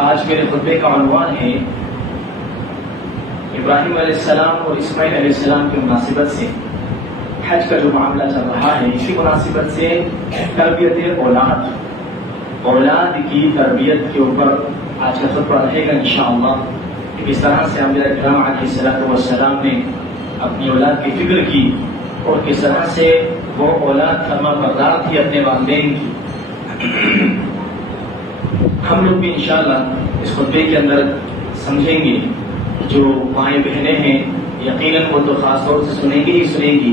آج میرے خطبے کا عنوان ہے ابراہیم علیہ السلام اور اسماعیل علیہ السلام کی مناسبت سے حج کا جو معاملہ چل رہا ہے، اسی مناسبت سے تربیت اولاد کی تربیت کے اوپر آج کا خطبہ رہے گا انشاءاللہ، کہ کس طرح سے انبیاء کرام علیہ السلام نے اپنی اولاد کی فکر کی اور کس طرح سے وہ اولاد فرما بردار تھی اپنے والدین کی۔ ہم لوگ بھی انشاءاللہ اس خطبے کے اندر سمجھیں گے، جو مائیں بہنیں ہیں یقیناً وہ تو خاص طور سے سنیں گی ہی سنیں گی۔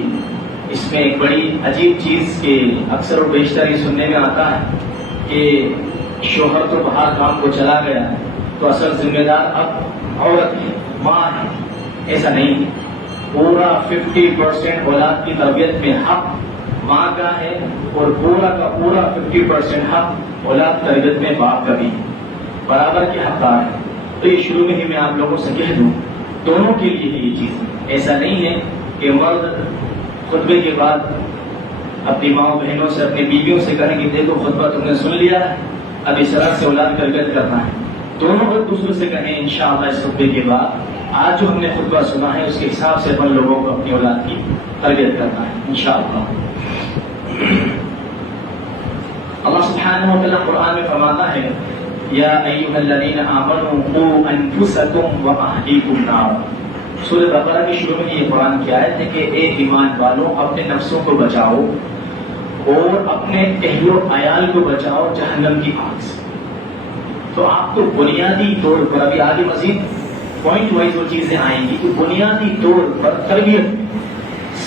اس میں ایک بڑی عجیب چیز کہ اکثر و بیشتر یہ سننے میں آتا ہے کہ شوہر تو باہر کام کو چلا گیا تو اصل ذمہ دار اب عورت ہے، ماں ہے۔ ایسا نہیں، پورا 50% اولاد کی تربیت میں حق ماں کا ہے اور پورا کا پورا 50% حق اولاد تربیت میں باپ کا بھی برابر کے حقدار ہے۔ تو یہ شروع میں ہی میں آپ لوگوں سے کہہ دوں، دونوں کے لیے ہے یہ چیز۔ ایسا نہیں ہے کہ مرد خطبے کے بعد اپنی ماں بہنوں سے اپنی بیویوں سے کہیں کہ دیکھو خطبہ تم نے سن لیا ہے، اب اس طرح سے اولاد تربیت کرنا ہے۔ دونوں ایک دوسرے سے کہیں انشاءاللہ اس خطبے کے بعد آج جو ہم نے خطبہ سنا ہے اس کے حساب سے اپن لوگوں کو اپنی اولاد کی تربیت کرنا ہے انشاءاللہ۔ اللہ سبحانہ و تعالیٰ قرآن میں فرماتا ہے یا ایھا الذین آمنوا قوا انفسکم واہلیکم نارا۔ سورہ بقرہ کی شروع میں یہ قرآن کی آیت ہے کہ اے ایمان والوں اپنے نفسوں کو بچاؤ اور اپنے اہل و عیال کو بچاؤ جہنم کی آگ سے۔ تو آپ کو بنیادی طور پر ابھی آگے مزید پوائنٹ وائز وہ چیزیں آئیں گی کہ بنیادی طور پر تربیت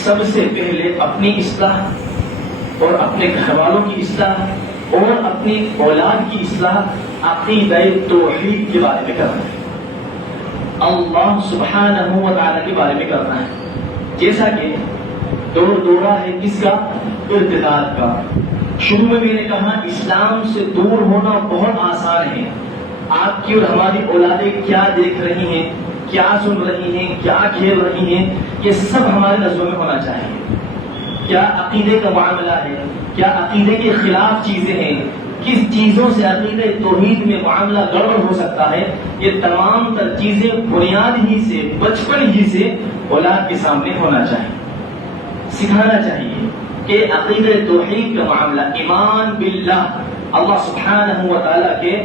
سب سے پہلے اپنی اصلاح اور اپنے گھر والوں کی اصلاح اور اپنی اولاد کی اصلاح عقیدہ توحید کے بارے میں کرنا ہے، اللہ سبحانہ و تعالیٰ کے بارے میں کرنا ہے۔ جیسا کہ دورہ ہے کس کا؟ ارتداد کا۔ شروع میں میں نے کہا اسلام سے دور ہونا بہت آسان ہے۔ آپ کی اور ہماری اولادیں کیا دیکھ رہی ہیں، کیا سن رہی ہیں، کیا کھیل رہی ہیں، یہ سب ہمارے نظروں میں ہونا چاہیے۔ کیا عقیدے کا معاملہ ہے، کیا عقیدے کے خلاف چیزیں ہیں، کس چیزوں سے عقیدے توحید میں معاملہ گڑبڑ ہو سکتا ہے، یہ تمام تر چیزیں بنیاد ہی سے بچپن ہی سے اولاد کے سامنے ہونا چاہیے، سکھانا چاہیے کہ عقیدہ توحید کا معاملہ، ایمان باللہ، اللہ سبحانہ و تعالیٰ کے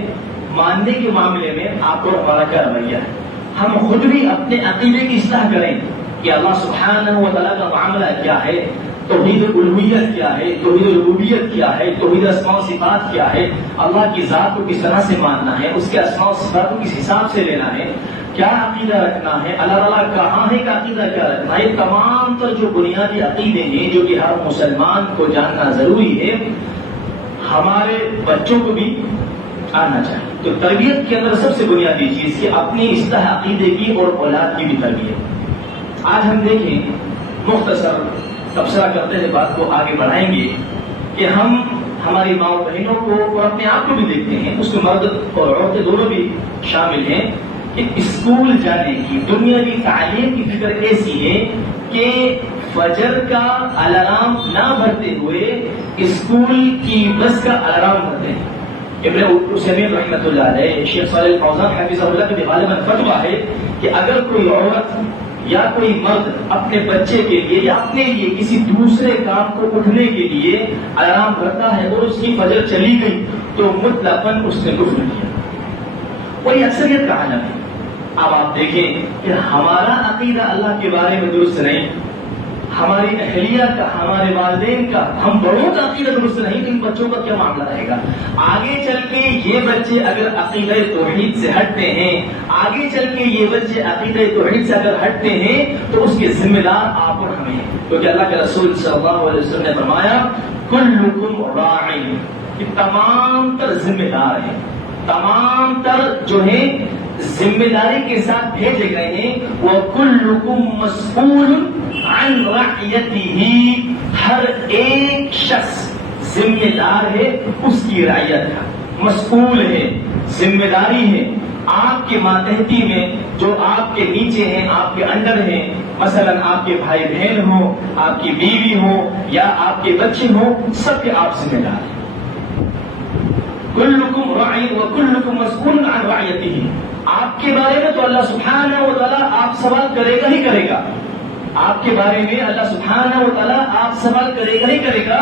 ماننے کے معاملے میں آپ اور ہمارا کیا رویہ ہے۔ ہم خود بھی اپنے عقیدے کی اصلاح کریں کہ اللہ سبحانہ و تعالیٰ کا معاملہ کیا ہے، توحید الوہیت کیا ہے، توحید الربوبیت کیا ہے، توحید اسماء و صفات کیا ہے، اللہ کی ذات کو کس طرح سے ماننا ہے، اس کے اسماء و صفات کو کس حساب سے لینا ہے، کیا عقیدہ رکھنا ہے، اللہ تعالیٰ کہاں ہے کا عقیدہ کیا رکھنا ہے۔ یہ تمام تر جو بنیادی عقیدے ہیں جو کہ ہر مسلمان کو جاننا ضروری ہے، ہمارے بچوں کو بھی آنا چاہیے۔ تو تربیت کے اندر سب سے بنیادی چیز کہ اپنی اصلاح عقیدے کی اور اولاد کی بھی تربیت۔ آج ہم دیکھیں مختصر تبصرہ کرتے ہوئے بات کو آگے بڑھائیں گے کہ ہم ہماری ماں و بہنوں کو اور اپنے آپ کو بھی دیکھتے ہیں، اس میں مرد اور عورتیں دونوں بھی شامل ہیں، کہ اسکول جانے کی دنیاوی تعلیم کی فکر ایسی ہے کہ فجر کا الارم نہ بھرتے ہوئے اسکول کی بس کا الارم بھرتے ہیں۔ ابن عثیمین رحمۃ اللہ علیہ، شیخ صالح الفوزان حفظہ اللہ کے غالباً فتویٰ ہے کہ اگر کوئی عورت یا کوئی مرد اپنے بچے کے لیے یا اپنے لیے کسی دوسرے کام کو اٹھنے کے لیے الارم بھرتا ہے اور اس کی فجر چلی گئی تو مطلقاً اس نے کفر کیا، وہی اکثریت کا عالم ہے۔ اب آپ دیکھیں کہ ہمارا عقیدہ اللہ کے بارے میں درست نہیں، ہماری اہلیہ کا، ہمارے والدین کا، ہم بڑوں کا عقیدہ درست نہیں، تو ان بچوں کا کیا معاملہ رہے گا؟ آگے چل کے یہ بچے اگر عقیدہ توحید سے ہٹتے ہیں، آگے چل کے یہ بچے عقیدہ توحید سے اگر ہٹتے ہیں تو اس کے ذمہ دار آپ اور ہمیں ہیں، کیونکہ اللہ کے رسول صلی اللہ علیہ وسلم نے فرمایا کلکم راع، کہ تمام تر ذمہ دار ہیں، تمام تر جو ہیں ذمہ داری کے ساتھ بھیجے گئے ہیں، وَكُلُّكُمْ مَسْئُولٌ عَنْ رَعِيَتِهِ، ہر ایک شخص ذمہ دار ہے اس کی رعیت کا، مسئول ہے، ذمہ داری ہے۔ آپ کے ماتحتی میں جو آپ کے نیچے ہیں، آپ کے انڈر ہیں، مثلا آپ کے بھائی بہن ہوں، آپ کی بیوی ہو یا آپ کے بچے ہوں، سب کے آپ ذمہ دار ہیں۔ کلکم راع وکلکم مسئول عن رعیتہ، آپ کے بارے میں تو اللہ سبحانہ و تعالیٰ آپ سوال کرے گا ہی کرے گا، آپ کے بارے میں اللہ سبحانہ و تعالیٰ آپ سوال کرے گا ہی کرے گا،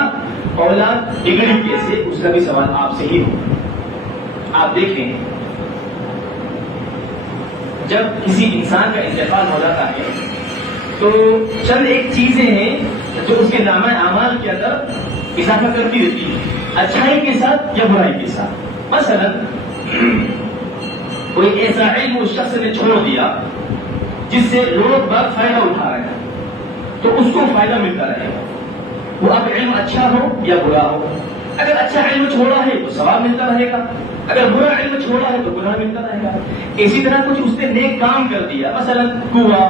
اولاد بگڑی کیسے اس کا بھی سوال آپ سے ہی ہوگا۔ آپ دیکھیں جب کسی انسان کا انتقال ہو جاتا ہے تو چند ایک چیزیں ہیں جو اس کے نامہ اعمال کے اندر اضافہ کرتی رہتی ہے، اچھائی کے ساتھ یا برائی کے ساتھ۔ مثلا کوئی ایسا علم اس شخص نے چھوڑ دیا جس سے لوگ بہت فائدہ اٹھا رہے ہیں تو اس کو فائدہ ملتا رہے گا، وہ اب علم اچھا ہو یا برا ہو۔ اگر اچھا علم چھوڑا ہے تو ثواب ملتا رہے گا، اگر برا علم چھوڑا ہے تو گناہ ملتا رہے گا۔ اسی طرح کچھ اس نے نیک کام کر دیا، مثلا کنواں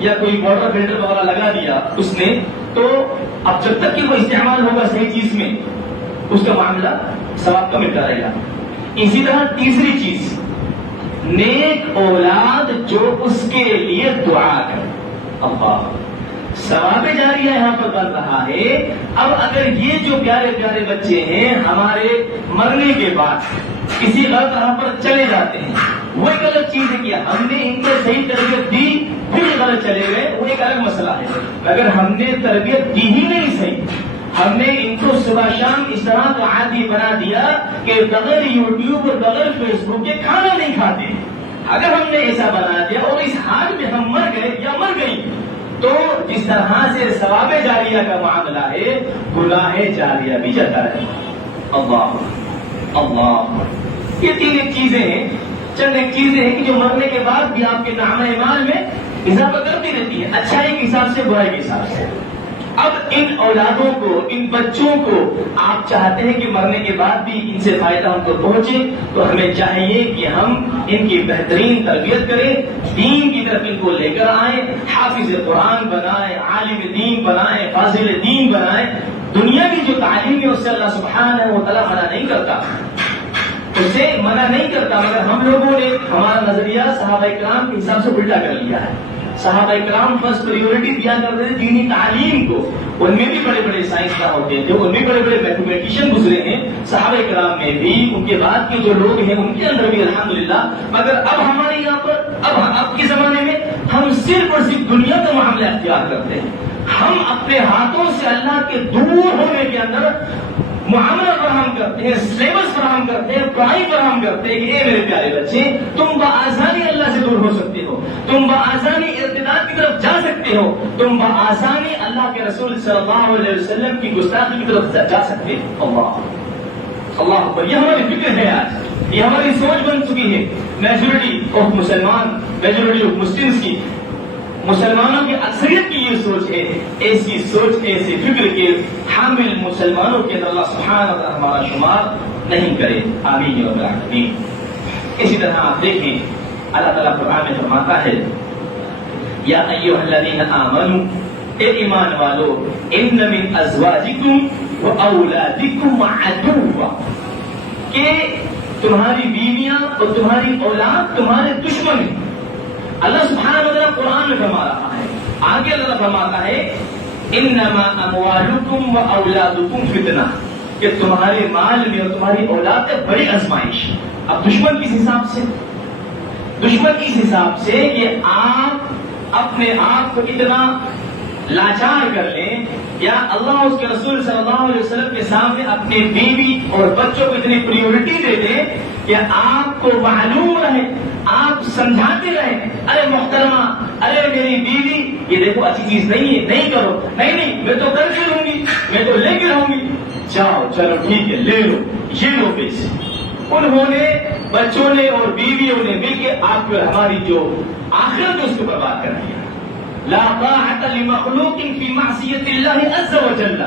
یا کوئی واٹر فلٹر وغیرہ لگا دیا اس نے، تو اب جب تک کہ وہ استعمال ہوگا صحیح چیز میں اس کا معاملہ ثواب کا ملتا رہے گا۔ اسی طرح تیسری چیز، نیک اولاد جو اس کے لیے دعا کرے، اللہ ثواب جاریہ یہاں پر بن رہا ہے۔ اب اگر یہ جو پیارے پیارے بچے ہیں ہمارے مرنے کے بعد کسی غلط راہ پر چلے جاتے ہیں، وہ ایک الگ چیز ہے کہ ہم نے ان کو صحیح تربیت دی پھر غلط چلے گئے، وہ ایک الگ مسئلہ ہے۔ اگر ہم نے تربیت دی ہی نہیں صحیح، ہم نے ان کو صبح شام اس طرح کا عادی بنا دیا کہ بغیر یوٹیوب اور بغیر فیس بک کے کھانا نہیں کھاتے، اگر ہم نے ایسا بنا دیا اور اس حال میں ہم مر گئے یا مر گئی تو جس طرح سے ثواب جاریہ کا معاملہ ہے گناہ جاریہ بھی جاتا ہے۔ اللہ اللہ، یہ تین ایک چیزیں ہیں، چند ایک چیزیں ہیں کہ جو مرنے کے بعد بھی آپ کے نامہ اعمال میں اضافہ کرتی رہتی ہے، اچھائی کے حساب سے برائی کے حساب سے۔ اب ان اولادوں کو، ان بچوں کو آپ چاہتے ہیں کہ مرنے کے بعد بھی ان سے فائدہ ہم کو پہنچے، تو ہمیں چاہیے کہ ہم ان کی بہترین تربیت کریں، دین کی طرف ان کو لے کر آئیں، حافظ قرآن بنائیں، عالم دین بنائیں، فاضل دین بنائیں۔ دنیا کی جو تعلیم ہے اس سے اللہ سبحانہ و تعالیٰ منع نہیں کرتا، اس سے منع نہیں کرتا، مگر ہم لوگوں نے ہمارا نظریہ صحابہ کرام کے حساب سے الٹا کر لیا ہے۔ صحابہ کرام فرسٹ پریورٹی دیا کرتے تھے دینی تعلیم کو، ان میں بھی بڑے بڑے سائنسداں ہوتے تھے، ان میں بڑے بڑے میتھمیٹیشین گزرے ہیں صحابہ کرام میں بھی، ان کے بعد کے جو لوگ ہیں ان کے اندر بھی الحمدللہ۔ مگر اب ہمارے یہاں پر اب کے زمانے میں ہم صرف اور صرف دنیا کا معاملہ اختیار کرتے ہیں، ہم اپنے ہاتھوں سے اللہ کے دور ہونے کے اندر معاملہ فراہم کرتے ہیں، سلیبس فراہم کرتے ہیں، پڑھائی فراہم کرتے ہیں کہ اے میرے پیارے بچے تم بآسانی اللہ سے دور ہو سکتے ہو، تم بآسانی ارتداد کی طرف جا سکتے ہو، تم بآسانی اللہ کے رسول صلی اللہ علیہ وسلم کی گستاخی کی طرف جا سکتے ہو۔ اللہ اکبر، یہ ہماری فکر ہے، آج یہ ہماری سوچ بن چکی ہے۔ میجورٹی آف مسلمان، میجورٹی آف مسلمس کی، مسلمانوں کی اکثریت کی یہ سوچ ہے، ایسی سوچ ایسی فکر کے حامل مسلمانوں کے اندر اللہ سبحانہ وتعالی ہمارا شمار نہیں کرے، آمین یا رب العالمین۔ اسی طرح آپ دیکھیں اللہ تعالیٰ قرآن میں فرماتا ہے یا ایھا الذین آمنوا، اے ایمان والو، ان من ازواجکم واولادکم عدوا، کہ تمہاری بیویاں اور تمہاری اولاد تمہارے دشمن ہیں۔ اللہ سبحانہ وتعالی قرآن میں فرما رہا ہے، آگے اللہ فرماتا ہے انما اموالکم واولادکم فتنہ، کہ تمہارے مال میں اور تمہاری اولاد میں بڑی آزمائش۔ اب دشمن کس حساب سے؟ دشمن اس حساب سے کہ آپ اپنے آپ کو اتنا لاچار کر لیں یا اللہ اس کے رسول صلی اللہ علیہ وسلم کے سامنے اپنے بیوی اور بچوں کو اتنی پریورٹی دے دیں کہ آپ کو معلوم رہے، آپ سمجھاتے رہے، ارے محترمہ، ارے میری بیوی یہ دیکھو اچھی چیز نہیں ہے، نہیں کرو، نہیں میں تو کر کے رہوں گی، میں تو لے کے رہوں گی، جاؤ چلو ٹھیک ہے لے لو، یہ لو پیسے۔ انہوں نے، بچوں نے اور بیویوں نے مل کے آپ کو ہماری جو آخرت اس کو برباد کر دیا۔ لا طاعت لمخلوق فی معصیت اللہ عز وجل،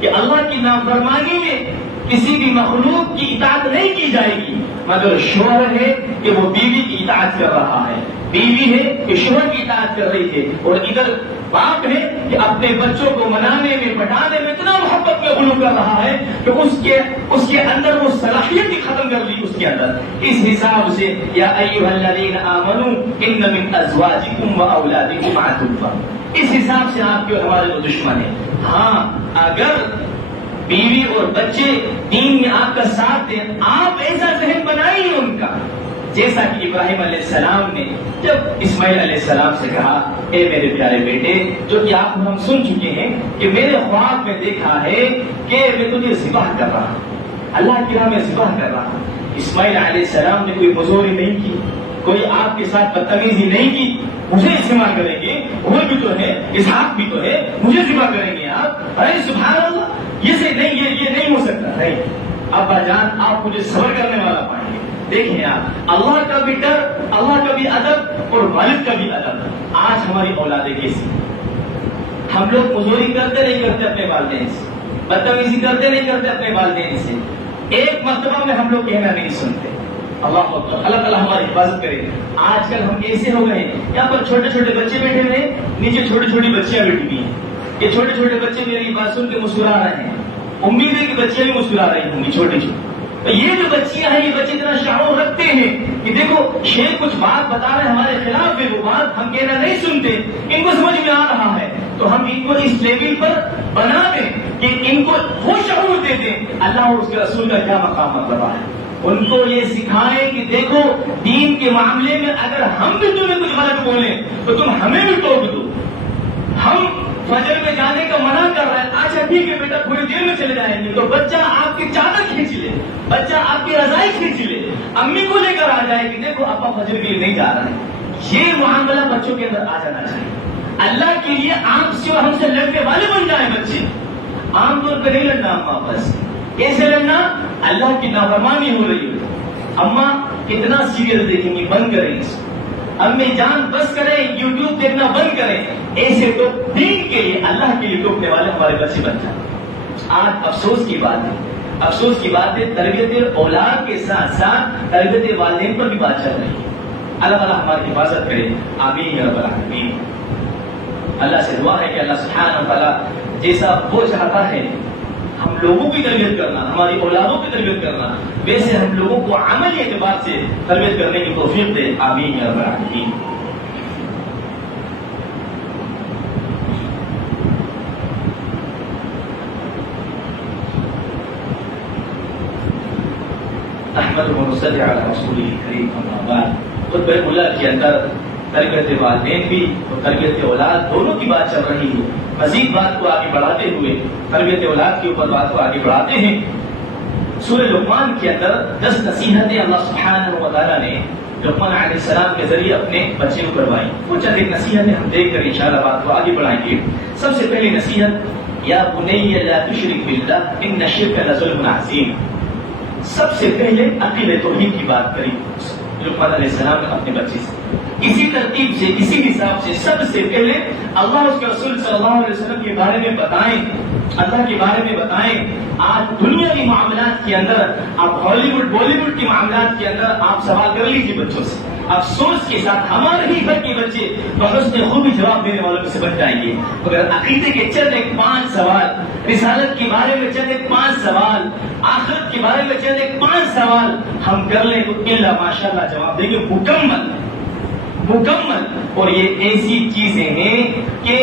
کہ اللہ کی نافرمانی میں کسی بھی مخلوق کی اطاعت نہیں کی جائے گی، مگر شوہر ہے کہ وہ بیوی کی اطاعت کر رہا ہے، بیوی ہے کہ شوہر کی اطاعت کر رہی ہے، اور ادھر باپ ہے کہ اپنے بچوں کو منانے میں بٹھانے میں اتنا محبت میں غلو کر رہا ہے کہ اس کے اندر وہ صلاحیت ہی ختم کر لی اس کے اندر۔ اس حساب سے یا ایھا الذین آمنوا ان من ازواجکم واولادکم عدوا، اس حساب سے آپ کے ہمارے وہ دشمن ہیں۔ ہاں اگر بیوی اور بچے دین میں آپ کا ساتھ دیں، آپ ایسا ذہن بنائیے ان کا، جیسا کہ ابراہیم علیہ السلام نے جب اسماعیل علیہ السلام سے کہا اے میرے پیارے بیٹے، جو کہ آپ ہم سن چکے ہیں کہ میرے خواب میں دیکھا ہے کہ میں تجھے ذبح کر رہا ہوں، اللہ کی راہ میں ذبح کر رہا ہوں۔ اسماعیل علیہ السلام نے کوئی مزوری نہیں کی، کوئی آپ کے ساتھ بدتمیزی نہیں کی، مجھے استعمال کریں گے، وہ بھی تو ہے، اسحاق بھی تو ہے، مجھے ذبح کریں گے آپ؟ ارے سبحان اللہ، یہ نہیں ہو سکتا۔ نہیں ابا جان، آپ مجھے صبر کرنے والا پائیں گے۔ دیکھیں آپ، اللہ کا بھی ڈر، اللہ کا بھی ادب اور والد کا بھی ادب۔ آج ہماری اولادیں کیسی، ہم لوگ مزوری کرتے نہیں کرتے اپنے والدین سے، بدتمیزی کرتے نہیں کرتے اپنے والدین سے، ایک مرتبہ میں ہم لوگ کہنا نہیں سنتے۔ اللہ اکبر، اللہ تعالیٰ ہماری حفاظت کرے۔ آج کل ہم ایسے ہو گئے ہیں، یہاں پر چھوٹے چھوٹے بچے بیٹھے ہوئے ہیں، نیچے چھوٹی چھوٹی بچیاں بیٹھی ہوئی ہیں۔ یہ چھوٹے چھوٹے بچے میری بات سن کے مسکرا رہے ہیں، امید ہے کہ بچیاں بھی مسکرا رہی ہوں گی چھوٹی چھوٹی۔ یہ جو بچیاں ہیں، یہ بچے اتنا شعور رکھتے ہیں کہ دیکھو شیخ کچھ بات بتا رہے ہمارے خلاف ہے، وہ بات ہم کہنا نہیں سنتے، ان کو سمجھ میں آ رہا ہے تو ہم ان کو اس لیول پر بنا دیں کہ ان کو وہ شعور دے دیں اللہ اور اس کے رسول کا کیا مقام رہا ہے۔ ان کو یہ سکھائیں کہ دیکھو دین کے معاملے میں اگر ہم بھی تمہیں کچھ غلط بولیں تو تم ہمیں بھی ٹوک دو۔ ہم فجر میں جانے کا منع کر رہے ہیں، اچھا ٹھیک ہے بیٹا تھوڑی دیر میں چلے جائیں گے، تو بچہ آپ کی چادر کھینچ لے، بچہ آپ کی رضائی کھینچ لے، امی کو لے کر آ جائے کہ دیکھو ابا فجر کے لیے نہیں جا رہے ہیں۔ یہ معاملہ بچوں کے اندر آ جانا چاہیے۔ اللہ کے لیے آپ سے اور ہم سے لڑنے والے بن جائیں بچے۔ عام طور پہ نہیں لڑنا اماں، بس کیسے لڑنا؟ اللہ کی نافرمانی ہو رہی ہے، اماں کتنا سیریل دیکھیں گی، بند کریں اس کو۔ امی جان بس کریں، یوٹیوب دیکھنا بند کریں۔ ایسے تو دین کے لیے اللہ کے لیے ٹوکنے والے ہمارے بچے بن جائیں۔ آج افسوس کی بات ہے، افسوس کی بات ہے، تربیت اولاد کے ساتھ ساتھ تربیت والدین پر بھی بات چل رہی ہے۔ اللہ تعالیٰ ہماری حفاظت کرے، آمین یا رب العالمین۔ اللہ سے دعا ہے کہ اللہ سبحانہ و تعالیٰ جیسا وہ چاہتا ہے ہم لوگوں کی تربیت کرنا، ہماری اولادوں کی تربیت کرنا، ویسے ہم لوگوں کو عملی اعتبار سے تربیت کرنے کی توفیق دے، آمین یا رب العالمین۔ احمد و صلی علی رسول کریم، اما بعد۔ خطبہ اللہ کے اندر تربیت والدین بھی اور تربیت اولاد دونوں کی بات چل رہی ہے۔ مزید بات کو آگے بڑھاتے ہوئے تربیت اولاد کے اوپر بات کو آگے بڑھاتے ہیں۔ سورہ لقمان کے اندر 10 نصیحتیں اللہ سبحانہ و تعالیٰ نے لقمان علیہ السلام کے ذریعے اپنے بچے کو کروائی۔ وہ چند ایک نصیحتیں ہم دیکھ کر انشاءاللہ بات کو آگے بڑھائیں گے۔ سب سے پہلی نصیحت، یا بنی لا تشرک باللہ ان الشرک لظلم عظیم۔ سب سے پہلے عقیدہ توحید کی بات کری لقمان علیہ السلام نے اپنے بچے سے۔ اسی ترتیب سے، اسی حساب سے سب سے پہلے اللہ اس کے رسول صلی اللہ علیہ وسلم کے بارے میں بتائیں، اللہ کے بارے میں بتائیں۔ آج دنیاوی معاملات کے اندر، آپ ہالی ووڈ بالی ووڈ کے معاملات کے اندر آپ سوال کر لیجیے بچوں سے، افسوس کے ساتھ ہمارے ہی گھر کے بچے بحسن خوبی جواب دینے والوں سے بن جائیں گے۔ مگر عقیدے کے چند ایک 5 سوال، رسالت کے بارے میں چند ایک 5 سوال، آخرت کے بارے میں چند ایک 5 سوال ہم کر لیں تو اللہ ماشاءاللہ جواب دیں گے مکمل۔ اور یہ ایسی چیزیں ہیں کہ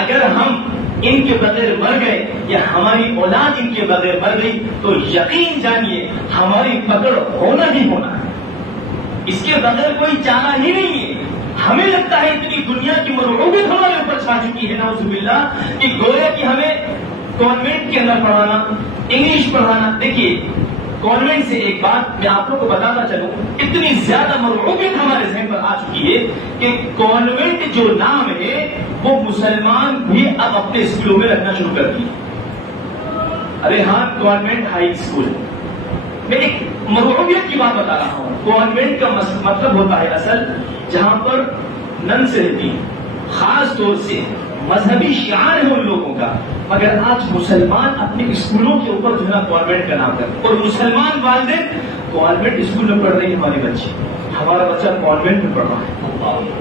اگر ہم ان کے بغیر مر گئے یا ہماری اولاد ان کے بغیر مر گئی تو یقین جانیے ہماری پکڑ ہونا ہی ہونا ہے، اس کے بغیر کوئی چارہ ہی نہیں ہے۔ ہمیں لگتا ہے اتنی دنیا کی مرعوبیت ہمارے اوپر چھا چکی ہے نعوذ باللہ کہ گویا کہ ہمیں کانوینٹ کے اندر پڑھانا، انگلش پڑھانا۔ دیکھیے کانوینٹ سے ایک بات میں آپ لوگوں کو بتاتا چلوں، اتنی زیادہ مرعوبیت ہمارے ذہن پر آ چکی ہے کہ کانوینٹ جو نام ہے وہ مسلمان بھی اب اپنے اسکولوں میں رکھنا شروع کر دیے۔ ریحان کانوینٹ ہائی اسکول، میں ایک مرعوبیت کی بات بتا رہا ہوں۔ کانوینٹ کا مطلب ہوتا ہے اصل جہاں پر ننس رہتی ہیں، خاص طور سے مذہبی شعار ہے ان لوگوں کا، مگر آج مسلمان اپنے اسکولوں کے اوپر جو ہے نا کانوینٹ کا نام کرتے، اور مسلمان والدین کانوینٹ اسکول میں پڑھ رہے ہیں ہمارے بچے، ہمارا بچہ کانوینٹ میں پڑھ رہا ہے۔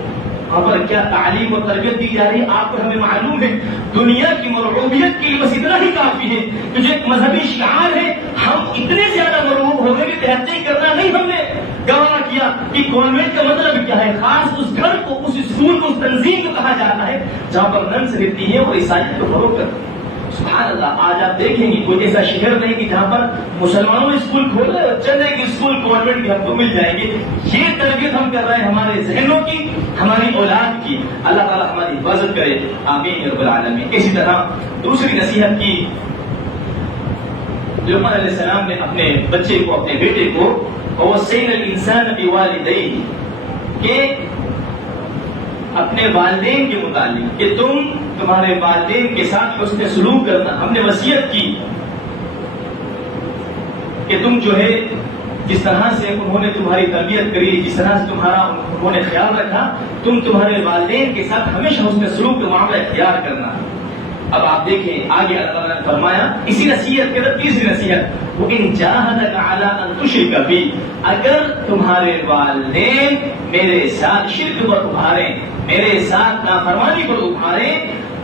وہاں پر کیا تعلیم اور تربیت دی جا رہی ہے آپ کو ہمیں معلوم ہے۔ دنیا کی مرعوبیت کے لیے بس اتنا ہی کافی ہے کہ جو ایک مذہبی شعار ہے، ہم اتنے زیادہ مرعوب ہو گئے کہ تحقیق کرنا نہیں ہم نے گوارا کیا کہ کانوینٹ کا مطلب کیا ہے۔ خاص اس گھر کو، اس اسکول کو، اس تنظیم کو کہا جاتا ہے جہاں پر ننس رہتی ہے اور عیسائیت کو فروغ کرتی ہے۔ سبحان اللہ، آج آپ دیکھیں گے کوئی ایسا شہر نہیں کہ جہاں پر مسلمانوں نے اسکول کھول رہے اور چند ایک اسکول کانوینٹ کے ہم کو مل جائیں گے. یہ تربیت ہم کر رہے ہیں ہمارے ذہنوں کی، ہماری اولاد کی. اللہ تعالیٰ ہماری حفاظت کرے، آمین رب العالمین. اسی طرح دوسری نصیحت کی لقمان علیہ السلام نے اپنے بچے کو، اپنے بیٹے کو، وَوَصَّيْنَا الْإِنسَانَ بِوَالِدَيْهِ، کہ اپنے والدین کے متعلق کہ تمہارے والدین کے ساتھ حسن سلوک کرنا. ہم نے وصیت کی کہ تم جو ہے جس طرح سے انہوں نے تمہاری تربیت کری، جس طرح سے انہوں نے خیال رکھا، تمہارے والدین کے ساتھ ہمیشہ حسن سلوک کا معاملہ اختیار کرنا. اب آپ دیکھیں آگے اللہ تعالیٰ نے فرمایا اسی نصیحت کے اندر تیسری نصیحت، وَإِن جَاهَدَكَ عَلَىٰ أَن تُشْرِكَ بِي، اگر تمہارے والدین میرے ساتھ شرک پر ابھاریں، میرے ساتھ نافرمانی پر ابھاریں،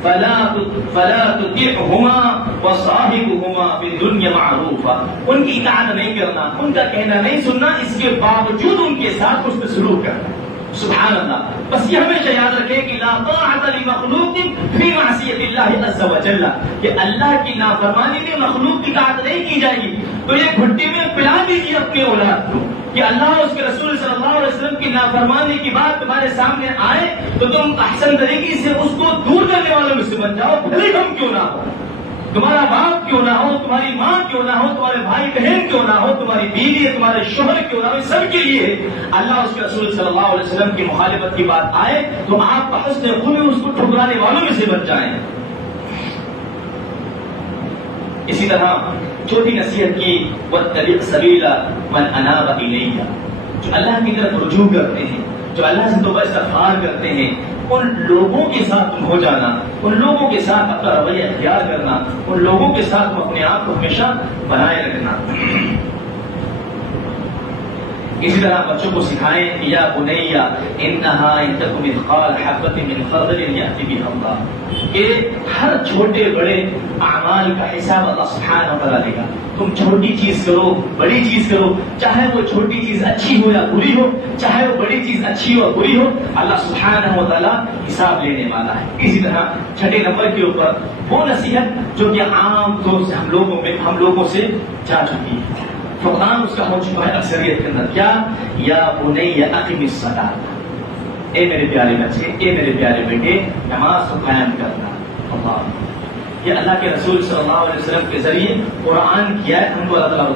فَلَا تُطِعْهُمَا وَصَاحِبْهُمَا فِي الدُّنْيَا مَعْرُوفًا، ان کی اطاعت نہیں کرنا، ان کا کہنا نہیں سننا، اس کے باوجود ان کے ساتھ اس پہ سلوک کرنا. سبحان اللہ. بس یہ ہمیشہ یاد رکھے کہ لا طاعت لمخلوق فی معصیت اللہ عز وجل، کہ اللہ کی نافرمانی میں مخلوق کی اطاعت نہیں کی جائے گی. تو یہ گھٹی میں پلا دیجیے اپنے اولاد کو کہ اللہ اور اس کے رسول صلی اللہ علیہ وسلم کی نافرمانی کی بات تمہارے سامنے آئے تو تم احسن طریقے سے اس کو دور کرنے والوں میں سے بن جاؤ، بھلے ہم کیوں نہ ہو، تمہارا باپ کیوں نہ ہو، تمہاری ماں کیوں نہ ہو، تمہارے بھائی بہن کیوں نہ ہو، تمہاری بیوی، تمہارے شوہر کیوں نہ ہو. سب کے لیے اللہ اس کے رسول صلی اللہ علیہ وسلم کی مخالفت کی بات آئے تو آپ کا حسن خلق اس کو ٹھکرانے والوں میں سے بچ جائیں. اسی طرح چوتھی نصیحت کی وَاتَّبِعْ سَبِيلَ مَنْ أَنَابَ إِلَيَّ، جو اللہ کی طرف رجوع کرتے ہیں، جو اللہ سے توبہ استغفار کرتے ہیں، ان لوگوں کے ساتھ تم ہو جانا، ان لوگوں کے ساتھ اپنا رویہ اختیار کرنا، ان لوگوں کے ساتھ تم اپنے آپ کو ہمیشہ بنائے رکھنا. اسی طرح بچوں کو سکھائیں یا بنیا انہا ان تک مثقال حبۃ من خردل یأتی بها اللہ، کہ ہر چھوٹے بڑے اعمال کا حساب اللہ سبحانہ و تعالیٰ لے گا. تم چھوٹی چیز کرو، بڑی چیز کرو، چاہے وہ چھوٹی چیز اچھی ہو یا بری ہو، چاہے وہ بڑی چیز اچھی ہو یا بری ہو، اللہ سبحانہ و تعالیٰ حساب لینے والا ہے. اسی طرح چھٹے نمبر کے اوپر وہ نصیحت جو کہ عام طور سے ہم لوگوں سے جا چکی ہے، فقدان اس کا ہو چکا ہے اکثریت کے اندر. کیا؟ یا بنی اقم الصلاۃ، اے میرے پیارے بچے، اے میرے پیارے بیٹے، نماز کو قائم کرنا. اللہ، یہ اللہ کے رسول صلی اللہ علیہ وسلم کے ذریعے قرآن کی آیت ہم کو اللہ تعالیٰ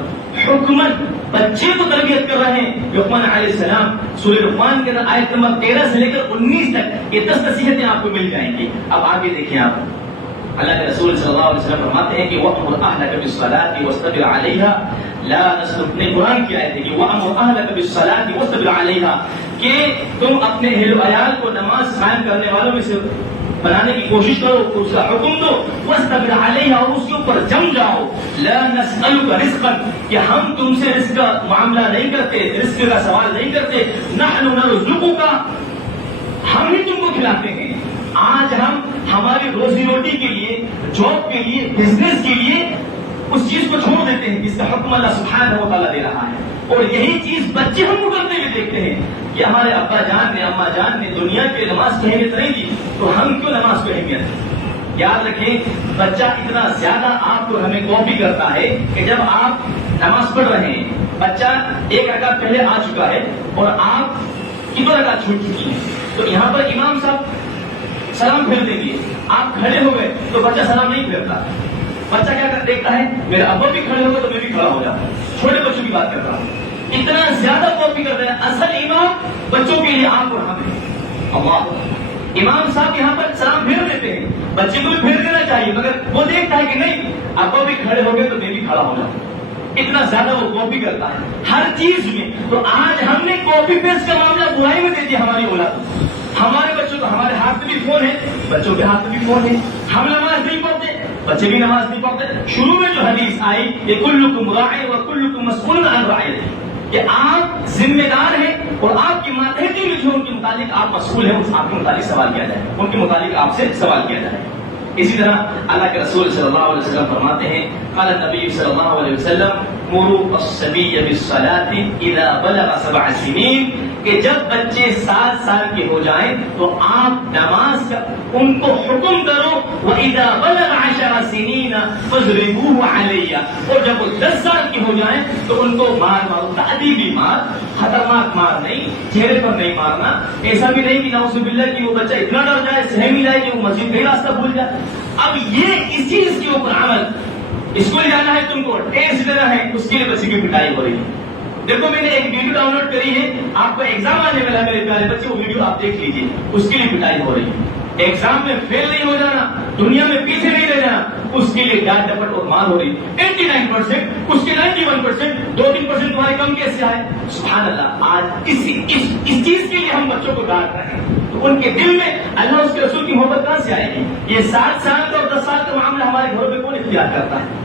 حکمن بچے کو تربیت کر رہے ہیں. لقمان علیہ السلام سورہ لقمان کے اندر آیت نمبر 13 سے لے کر 19 تک یہ 10 نصیحتیں آپ کو مل جائیں گی. اب آگے دیکھیں آپ، اللہ کے رسول صلی اللہ علیہ وسلم فرماتے ہیں کہ وَأْمُرْ أَهْلَكَ بِالصَّلَاةِ وَاصْطَبِرْ عَلَيْهَا لا نسلک. قرآن کی آیت ہے کہ وَأْمُرْ أَهْلَكَ بِالصَّلَاةِ وَاصْطَبِرْ عَلَيْهَا، کہ تم اپنے اہل و عیال کو نماز قائم کرنے والوں میں سے بنانے کی کوشش کرو، اس کا حکم دو. وَاصْطَبِرْ عَلَيْهَا، اور اس کے اوپر جم جاؤ. لا نسألک رزقا، کہ ہم تم سے رزق کا معاملہ نہیں کرتے، رزق کا سوال نہیں کرتے. نحن نرزقک، ہم ہی تم کو کھلاتے ہیں. آج ہم ہماری روزی روٹی کے لیے، جاب کے لیے، بزنس کے لیے اس چیز کو چھوڑ دیتے ہیں جس کا حکم اللہ سبحانہ و تعالیٰ دے رہا ہے، اور یہی چیز بچے ہم کو کرتے ہوئے دیکھتے ہیں کہ ہمارے ابا جان نے، اما جان نے دنیا کے نماز کی اہمیت نہیں دی تو ہم کیوں نماز کو اہمیت دیں. یاد رکھیں بچہ اتنا زیادہ آپ کو ہمیں کاپی کرتا ہے کہ جب آپ نماز پڑھ رہے ہیں، بچہ ایک رکعت پہلے آ چکا ہے اور آپ کی 2 رکعت چھوٹ چکی ہے، تو یہاں پر امام صاحب سلام پھیر دیں گے، آپ کھڑے ہو گئے تو بچہ سلام نہیں پھیرتا. بچہ کیا کر دیکھتا ہے میرے ابا بھی کھڑے ہو گئے تو میں بھی کھڑا ہو جاتا ہوں. چھوٹے بچوں کی بات کرتا ہوں، اتنا زیادہ کاپی کرتے ہیں. اصل امام بچوں کے لیے آپ اور ہم ہیں. اللہ، امام صاحب یہاں پر سلام پھیر دیتے ہیں، بچے کو بھی پھیر دینا چاہیے، مگر وہ دیکھتا ہے کہ نہیں ابا بھی کھڑے ہو گئے تو میں بھی کھڑا ہو جاتا ہوں. اتنا زیادہ وہ کاپی کرتا ہے ہر چیز میں. تو آج ہم نے کاپی پیسٹ کا معاملہ برائی میں دے دیا ہماری اولاد. ہمارے بچوں کو، ہمارے ہاتھ میں بھی فون ہے، بچوں کے ہاتھ میں بھی فون ہے. ہم نماز نہیں پڑھتے، بچے بھی نماز نہیں پڑھتے. شروع میں جو حدیث آئی کہ کلکم راع وکلکم مسئول عن رعیتہ، کہ آپ ذمہ دار ہیں اور آپ کی ماتحتی میں جو ان کے متعلق آپ مسئول ہیں، آپ کے متعلق سوال کیا جائے، ان کے متعلق آپ سے سوال کیا جائے. اسی طرح اللہ کے رسول صلی اللہ علیہ وسلم فرماتے ہیں، قال النبی صلی اللہ علیہ وسلم مروا الصبی بالصلاۃ اذا بلغ 7 سنین، کہ جب بچے 7 سال کے ہو جائیں تو آپ نماز کا ان کو حکم کرو وَإِذَا بَلَغَ 10 سِنِينَ فَاضْرِبُوهُ عَلَيَّ، اور جب وہ 10 سال کے ہو جائیں تو ان کو مارو، تأدیبی مار، خطرناک مار نہیں، چہرے پر نہیں مارنا، ایسا بھی نہیں کہ نعوذ باللہ کہ وہ بچہ اتنا ڈر جائے، سہم ہی جائے کہ وہ مسجد کا ہی راستہ بھول جائے۔ اب یہ اس چیز کے اوپر عمل، اسکول جانا ہے تم کو، ٹیسٹ دینا ہے، اس کے لیے بچے کی پٹائی ہو رہی ہے۔ دیکھو میں نے ایک ویڈیو ڈاؤن لوڈ کری ہے، آپ کو ایگزام آنے والا ہے میرے پیارے بچے، وہ ویڈیو آپ دیکھ لیجیے، اس کے لیے پٹائی ہو رہی ہے۔ ایگزام میں فیل نہیں ہو جانا، دنیا میں پیچھے نہیں رہ جانا، اس کے لیے ڈانٹ ڈپٹ اور مار ہو رہی ہے۔ 89%، اس کے 91%، 2-3% تمہارے کم کیسے آئے؟ سبحان اللہ۔ آج اس چیز کے لیے ہم بچوں کو ڈانٹ رہے ہیں، تو ان کے دل میں اللہ اس کے رسول کی محبت کہاں سے آئے گی؟ یہ 7 سال کا اور 10 سال کا معاملہ ہمارے گھروں میں کون اختیار کرتا ہے؟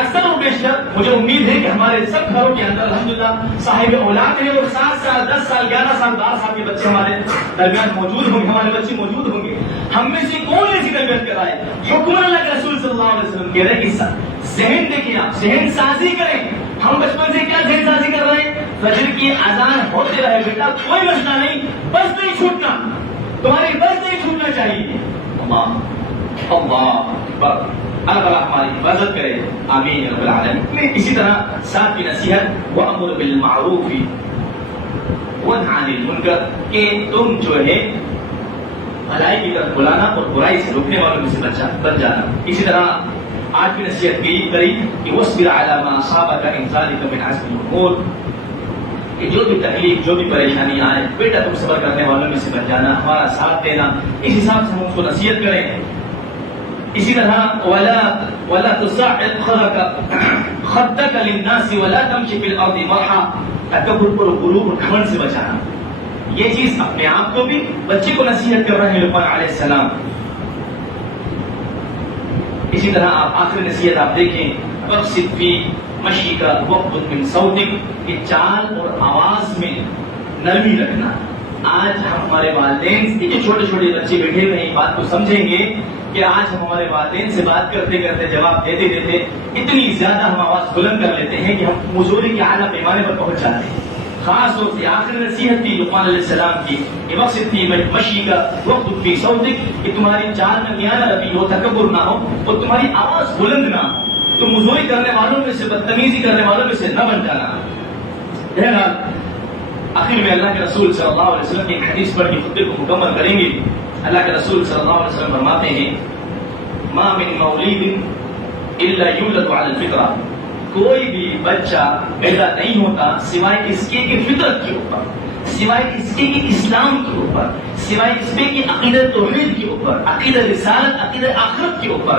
اکثر و بیشتر مجھے امید ہے کہ ہمارے سب گھروں کے اندر الحمدللہ صاحب اولاد ہیں، اور 7 سال 10 سال 11 سال 12 سال کے بچے ہمارے درمیان موجود ہوں گے، ہمارے بچے موجود ہوں گے۔ ہم میں سے کون ایسی تربیت کرائے؟ حکم اللہ کے رسول صلی اللہ علیہ وسلم کہہ رہے ہیں کہ ذہن دیکھیں، آپ ذہن سازی کریں۔ ہم بچپن سے کیا ذہن سازی کر رہے ہیں؟ فجر کی اذان ہوتے رہے بیٹا، کوئی مسئلہ نہیں، بس نہیں چھوٹنا، تمہاری بس نہیں چھوٹنا چاہیے۔ اللہ اکبر، اللہ تعالیٰ ہماری حفاظت کرے، آمین رب العالمین۔ اسی طرح ساتھ کی نصیحت وَأَمُرْ بِالْمَعْرُوفِ وَانْهَ عَنِ الْمُنْكَرِ، کہ تم جو ہے بھلائی کی طرف بلانا اور برائی سے روکنے والوں میں سے بن جانا۔ اسی طرح آج کی نصیحت کی کری کہ وَاصْبِرْ عَلَىٰ مَا أَصَابَكَ إِنَّ ذَلِكَ مِنْ عَزْمِ الْأُمُورِ، کہ جو بھی تکلیف جو بھی پریشانی آئے بیٹا تم صبر کرنے والوں میں سے بن جانا، ہمارا ساتھ دینا، اس حساب سے ہم اس کو نصیحت کریں۔ اسی طرح ولا تصعد خدك للناس ولا تمشي في الارض مرحا، تکبر اور غرور اور گھمنڈ سے بچانا۔ یہ چیز اپنے آپ کو بھی، بچے کو نصیحت کر رہے ہیں لقمان علیہ السلام۔ اسی طرح آپ آخری نصیحت آپ دیکھیں وقصد فی مشیک واغضض من صوتک، کہ چال اور آواز میں نرمی رکھنا۔ آج ہمارے والدین جو چھوٹے چھوٹے بچے بیٹھے ہوئے ہیں بات کو سمجھیں گے کہ آج ہم ہمارے والدین سے بات کرتے کرتے جواب دیتے دیتے اتنی زیادہ ہم آواز بلند کر لیتے ہیں کہ ہم مزوری کے اعلیٰ پیمانے پر پہنچ جاتے ہیں۔ خاص طور سے آخری نصیحت تھی لقمان علیہ السلام کی کہ مقصد تھی مشی کا وقت فی صوتک، کہ تمہاری چال میں میانہ روی ہو، تکبر نہ ہو اور تمہاری آواز بلند نہ ہو، تم مزوری کرنے والوں میں سے، بدتمیزی کرنے والوں میں سے نہ بن جانا۔ بہرحال آخر میں اللہ کے رسول صلی اللہ علیہ وسلم کی ایک حدیث پڑھ کے خطبے کو مکمل کریں گے۔ اللہ کے رسول صلی اللہ علیہ وسلم فرماتے ہیں ما من مولود الا یولد علی الفطرہ، کوئی بھی بچہ پیدا نہیں ہوتا سوائے اس کے کہ فطرت کے اوپر، سوائے اس کے کہ اسلام کے اوپر، سوائے اس کے کہ عقیدہ توحید کے اوپر، عقیدہ رسالت، عقیدہ آخرت کے اوپر،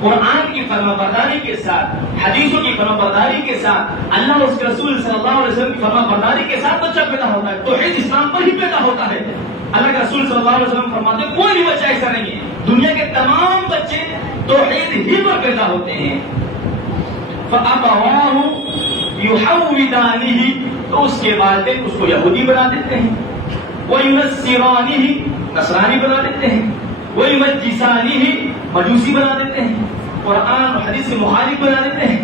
قرآن کی فرمانبرداری کے ساتھ، حدیثوں کی فرمانبرداری کے ساتھ، اللہ اور اس کے رسول صلی اللہ علیہ وسلم کی فرمانبرداری کے ساتھ بچہ پیدا ہوتا ہے، توحید اسلام پر ہی پیدا ہوتا ہے۔ اللہ کے رسول صلی اللہ علیہ وسلم فرماتے ہیں کوئی بھی بچہ ایسا نہیں ہے، دنیا کے تمام بچے توحید ہی پر پیدا ہوتے ہیں۔ فَأَبَوَاهُ يُحَوِّدَانِهِ، تو اس کے والدین اس کو یہودی بنا دیتے ہیں، وَيُنَصِّرَانِهِ، نصرانی بنا دیتے ہیں، وَيُمَجِّسَانِهِ، مجوسی بنا دیتے ہیں، قرآن اور حدیث سے مخالف بنا دیتے ہیں،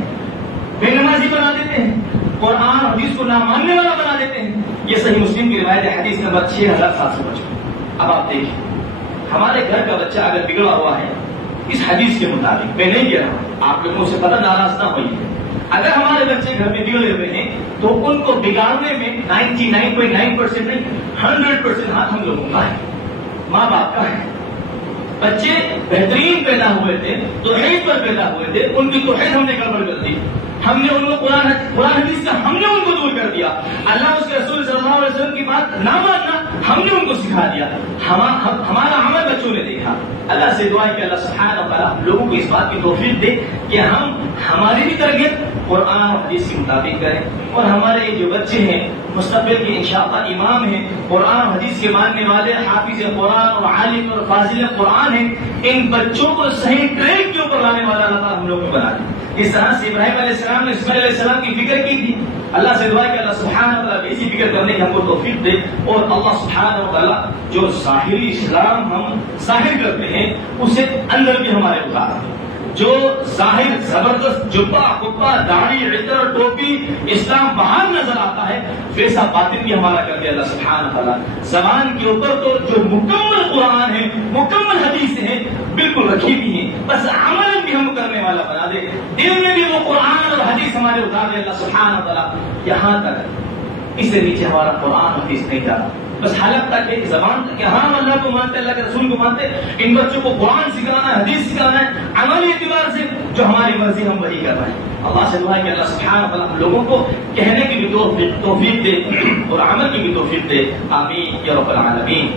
بے نمازی بنا دیتے ہیں، قرآن اور حدیث کو نہ ماننے والا بنا دیتے ہیں۔ یہ صحیح مسلم کی روایت ہے، حدیث نمبر 6755۔ اب آپ دیکھیں ہمارے گھر کا بچہ اگر بگڑا ہوا ہے اس حدیث کے مطابق، میں نہیں کہہ رہا ہوں، آپ لوگوں سے پتہ ناراض نہ ہوئیے، اگر ہمارے بچے گھر میں بگڑے ہوئے ہیں تو ان کو بگاڑنے میں 99.9% نہیں 100% ہاتھ ہم لوگوں کا ہے، ماں باپ کا ہے۔ بچے بہترین پیدا ہوئے تھے، توحید پر پیدا ہوئے تھے، ان کی توحید ہم نے گڑبڑ کر دی، ہم نے ان کو قرآن حدیث کا ہم نے ان کو دور کر دیا، اللہ اس کے رسول صلی اللہ علیہ وسلم کی بات نہ ماننا ہم نے ان کو سکھا دیا، ہمارا عمل بچوں نے دیکھا۔ اللہ سے دعا ہے کہ اللہ سبحانہ و تعالیٰ لوگوں کو اس بات کی توفیق دے کہ ہم ہماری بھی تربیت قرآن اور حدیث کے مطابق کریں، اور ہمارے جو بچے ہیں مستقبل کے انشاءاللہ امام ہیں، قرآن اور حدیث کے ماننے والے، حافظ قرآن اور عالم اور فاضل قرآن ہیں، ان بچوں کو صحیح ٹریک کے اوپر لانے والا اللہ تعالیٰ ہم لوگوں کو بنا دے۔ اس طرح سے ابراہیم علیہ السلام نے اسماعیل علیہ السلام کی فکر کی تھی، اللہ سے دعا ہے کہ اللہ سبحانہ و تعالیٰ اسی فکر کرنے کی ہم کو توفیق دے، اور اللہ سبحانہ و تعالیٰ جو ظاہری اسلام ہم ظاہر کرتے ہیں اسے اندر بھی ہمارے اتارا۔ جو ظاہر زبردست جبہ کپا داڑھی عطر ٹوپی اسلام باہر نظر آتا ہے، ویسا باطن بھی ہمارا کر دے اللہ سبحانہ تعالیٰ۔ زبان کے اوپر تو جو مکمل قرآن ہے، مکمل حدیث ہے، بالکل رکھی بھی ہیں، بس عمل بھی ہم کرنے والا بنا دے، دل میں بھی وہ قرآن اور حدیث ہمارے اتار دے اللہ سبحانہ تعالیٰ۔ یہاں تک اس سے نیچے ہمارا قرآن حدیث نہیں جاتا، بس حلق تک ایک زبان تک کہ ہاں ہم اللہ کو مانتے، اللہ کے رسول کو مانتے، ان بچوں کو قرآن سکھانا ہے، حدیث سکھانا ہے، عملی اعتبار سے جو ہماری مرضی ہم وہی کر رہے ہیں۔ اللہ سے دعا ہے کہ اللہ سبحانہ وتعالی ہم لوگوں کو کہنے کی بھی توفیق دے اور عمل کی بھی توفیق دے، آمین یا رب العالمین۔